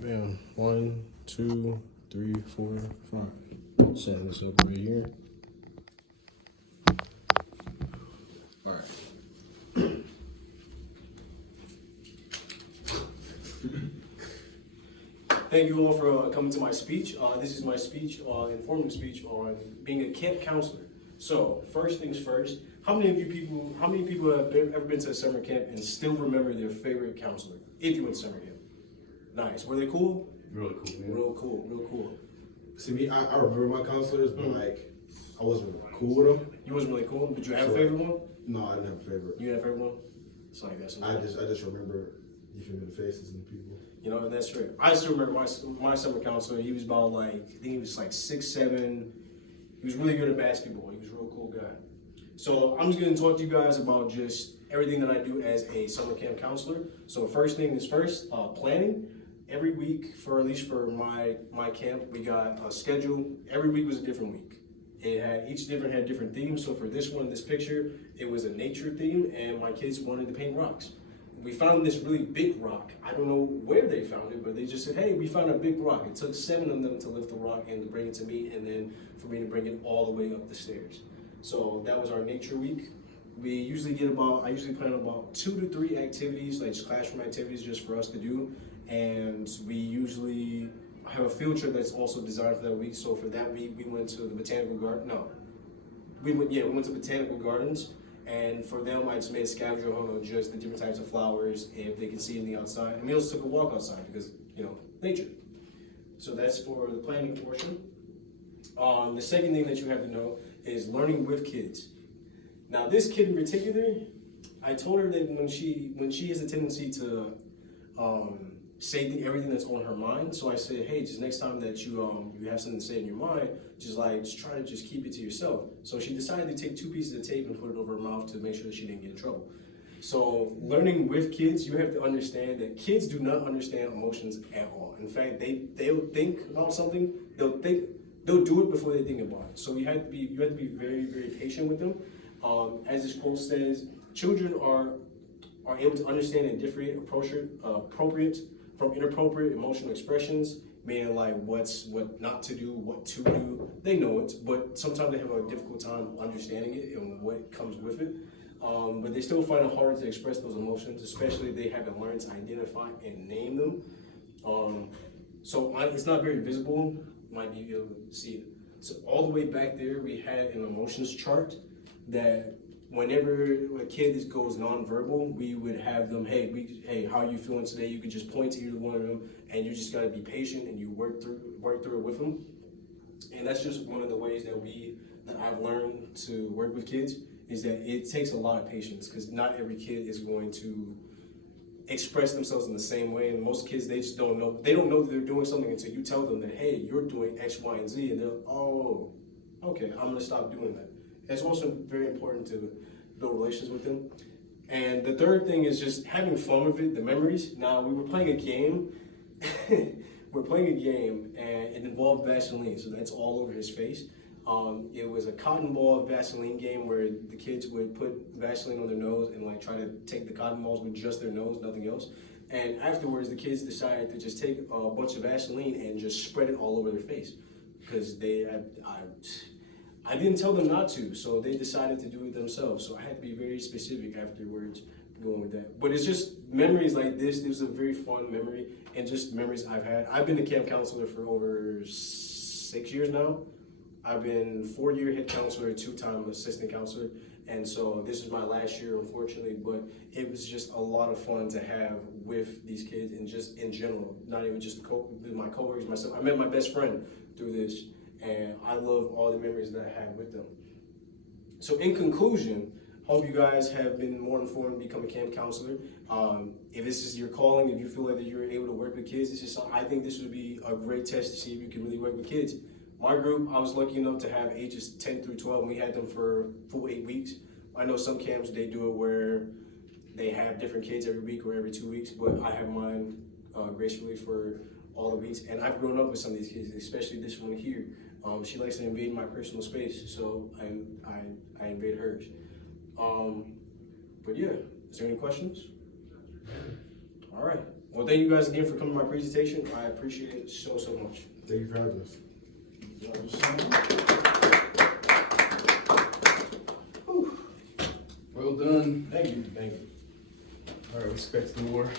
Bam. 1, 2, 3, 4, 5. Setting this up right here. All right. Thank you all for coming to my speech. This is my speech, informative speech on being a camp counselor. So, first things first, how many people have ever been to a summer camp and still remember their favorite counselor? If you went to summer camp. Nice. Were they cool? Really cool, man. Real cool, real cool. See me, I remember my counselors, but like I wasn't cool with them. You wasn't really cool? Did you have a favorite one? No, I didn't have a favorite. You had a favorite one? It's like that. I just remember the faces and the people. You know, that's right. I still remember my summer counselor. He was about like, I think he was like 6'7". He was really good at basketball. He was a real cool guy. So I'm just going to talk to you guys about just everything that I do as a summer camp counselor. So first thing is first, planning. Every week, for at least for my camp, we got a schedule. Every week was a different week. Each had different themes. So for this one, this picture, it was a nature theme, and my kids wanted to paint rocks. We found this really big rock. I don't know where they found it, but they just said, hey, we found a big rock. It took 7 of them to lift the rock and to bring it to me, and then for me to bring it all the way up the stairs. So that was our nature week. I usually plan about 2 to 3 activities, like just classroom activities just for us to do. And we usually have a field trip that's also designed for that week. So for that week, we went to the botanical garden. We went to botanical gardens. And for them, I just made a scavenger hunt on just the different types of flowers, if they can see in the outside. And we also took a walk outside because, nature. So that's for the planning portion. The second thing that you have to know is learning with kids. Now, this kid in particular, I told her that when she has a tendency to say everything that's on her mind, so I said, hey, just next time that you have something to say in your mind, just try to just keep it to yourself. So she decided to take 2 pieces of tape and put it over her mouth to make sure that she didn't get in trouble. So learning with kids, you have to understand that kids do not understand emotions at all. In fact, they'll think about something, they'll do it before they think about it. So you have to be very, very patient with them. As this quote says, children are able to understand and differentiate appropriate from inappropriate emotional expressions, meaning like what not to do, what to do. They know it, but sometimes they have a difficult time understanding it and what comes with it. But they still find it harder to express those emotions, especially if they haven't learned to identify and name them. It's not very visible. You might be able to see it. So all the way back there, we had an emotions chart that whenever a kid goes nonverbal, we would have them, hey, how are you feeling today? You could just point to either one of them, and you just got to be patient and you work through it with them. And that's just one of the ways that I've learned to work with kids, is that it takes a lot of patience, because not every kid is going to express themselves in the same way. And most kids, they just don't know. They don't know that they're doing something until you tell them that, hey, you're doing X, Y, and Z, and they're like, oh, okay, I'm gonna stop doing that. It's also very important to build relations with them. And the third thing is just having fun with it, the memories. Now, we were playing a game. We're playing a game, and it involved Vaseline, so that's all over his face. It was a cotton ball Vaseline game where the kids would put Vaseline on their nose and try to take the cotton balls with just their nose, nothing else. And afterwards, the kids decided to just take a bunch of Vaseline and just spread it all over their face, because I didn't tell them not to, so they decided to do it themselves. So I had to be very specific afterwards going with that. But it's just memories like this. This was a very fun memory, and just memories I've had. I've been a camp counselor for over 6 years now. I've been 4-year head counselor, 2-time assistant counselor, and so this is my last year, unfortunately, but it was just a lot of fun to have with these kids, and just in general, not even just my coworkers, myself. I met my best friend through this, and I love all the memories that I had with them. So in conclusion, hope you guys have been more informed to become a camp counselor. If this is your calling, if you feel that you're able to work with kids, I think this would be a great test to see if you can really work with kids. My group, I was lucky enough to have ages 10 through 12, and we had them for full 8 weeks. I know some camps, they do it where they have different kids every week or every 2 weeks, but I have mine gracefully for all the weeks. And I've grown up with some of these kids, especially this one here. She likes to invade my personal space, so I invade hers. But yeah, is there any questions? All right. Well, thank you guys again for coming to my presentation. I appreciate it so much. Thank you for having us. Well done. Thank you. All right, respect the war.